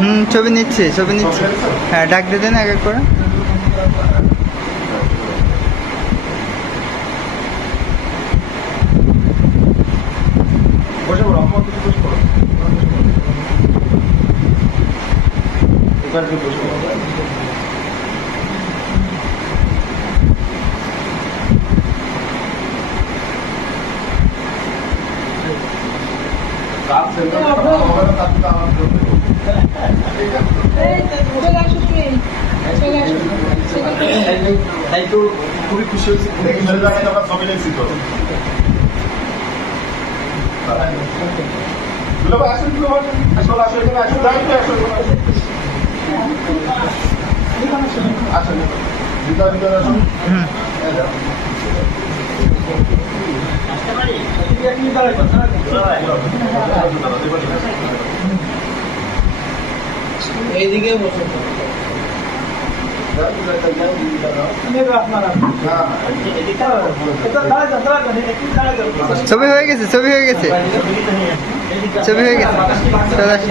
হুম ছবি নিচ্ছি ছবি নিচ্ছি। হ্যাঁ ডাক দিয়ে দেন এক এক করে তুমি বসে পড়ো কাজ সেন্টার হবে না তার তো আমার জন্য চলে আসো তুমি চলে আসো তাই তো খুবই খুশি হয়েছি ছবি নিয়েছি তো দুলাভাই আসুন দুলাভাই আসুন। আসুন এখানে আসুন যাই তো এইদিকে বসে। ছবি হয়ে গেছে ছবি হয়ে গেছে। ছবি হয়ে গেছে। চলে আসি।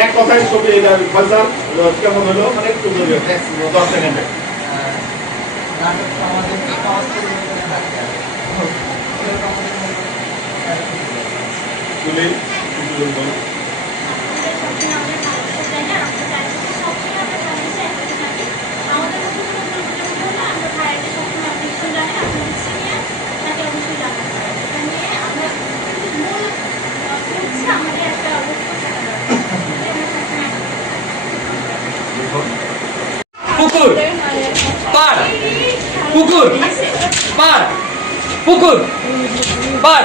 এক কথায় ছবি এটা ফাজাল কেমন হলো একটু বলবে দশ সেকেন্ডে আমাদের পুকুর পার পুকুর পার পুকুর পার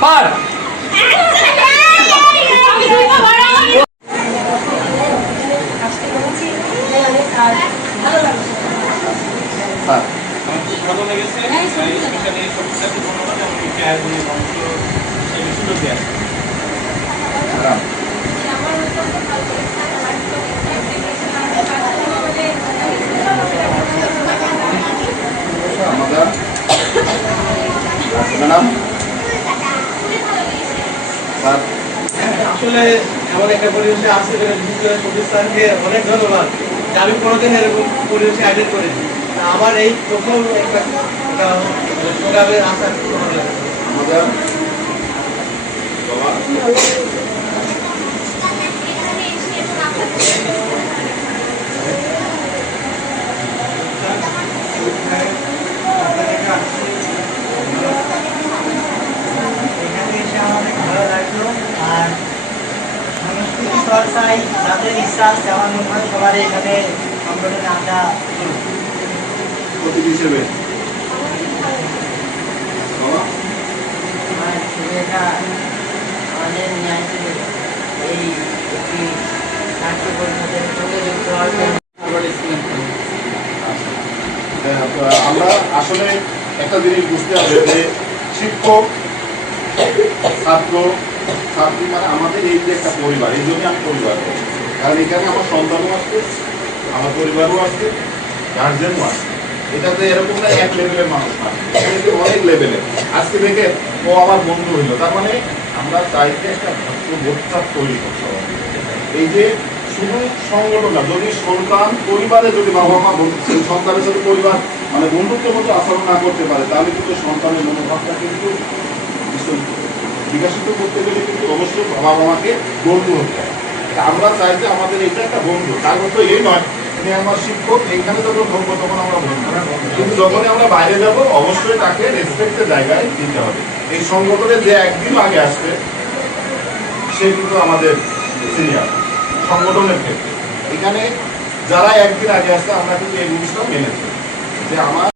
পার। হ্যাঁ। ভালো লেগেছে সেই সুযোগ দেওয়া হ্যাঁ। আমাদের আসলে এমন একটা পরিবেশে আসতে পেরে বিশেষ করে সবুজ অনেক ধন্যবাদ যে আমি কোনোদিন এরকম পরিবেশে অ্যাটেন্ড করিনি। আমার এই প্রথম একটা প্রোগ্রামে আসার। আমাদের বাবা এখানে এসে আমার অনেক ভালো লাগল আর সংস্কৃতি চর্চায় যাদের ইচ্ছা মনে হয় সবার এখানে আসা অতিথি হিসেবে। আমাদের এই একটি নাট্য পরিষদের সঙ্গে যুক্ত হওয়ার হ্যাঁ, আমরা আসলে একটা জিনিস বুঝতে হবে যে শিক্ষক ছাত্র ছাত্রী মানে আমাদের এই যে একটা পরিবার এই জন্য আমি পরিবার। কারণ এখানে আমার সন্তানও আসছে, আমার পরিবারও আসছে গার্জেনও আসছে। এটাতে এরকম না, এক লেভেলের মানুষ না। অনেক লেভেলের আজকে দেখে ও আমার বন্ধু হইল। তার মানে আমরা চাইতে একটা ভ্রাতৃবোধটা তৈরি করতে এই যে শুধু সংগঠন না, যদি সন্তান পরিবারে যদি বাবা মা সন্তানের সাথে পরিবার মানে বন্ধুত্ব মতো আচরণ না করতে পারে, তাহলে কিন্তু সন্তানের মনোভাবটা কিন্তু। বিকাশিত করতে গেলে কিন্তু অবশ্যই বাবা মাকে বন্ধু হতে হবে। আমরা চাই যে আমাদের এটা একটা বন্ধু, তার মতো এই নয় আমার শিক্ষক, এইখানে যখন তখন আমরা বন্ধু। কিন্তু যখনই আমরা বাইরে যাব, অবশ্যই তাকে রেসপেক্টের জায়গায় দিতে হবে। এই সংগঠনে যে একদিন আগে আসবে, সে কিন্তু আমাদের সিনিয়র সংগঠনের ক্ষেত্রে। এখানে যারা একদিন আগে আসছে আমরা কিন্তু এই জিনিসটা মেনেছি যে আমার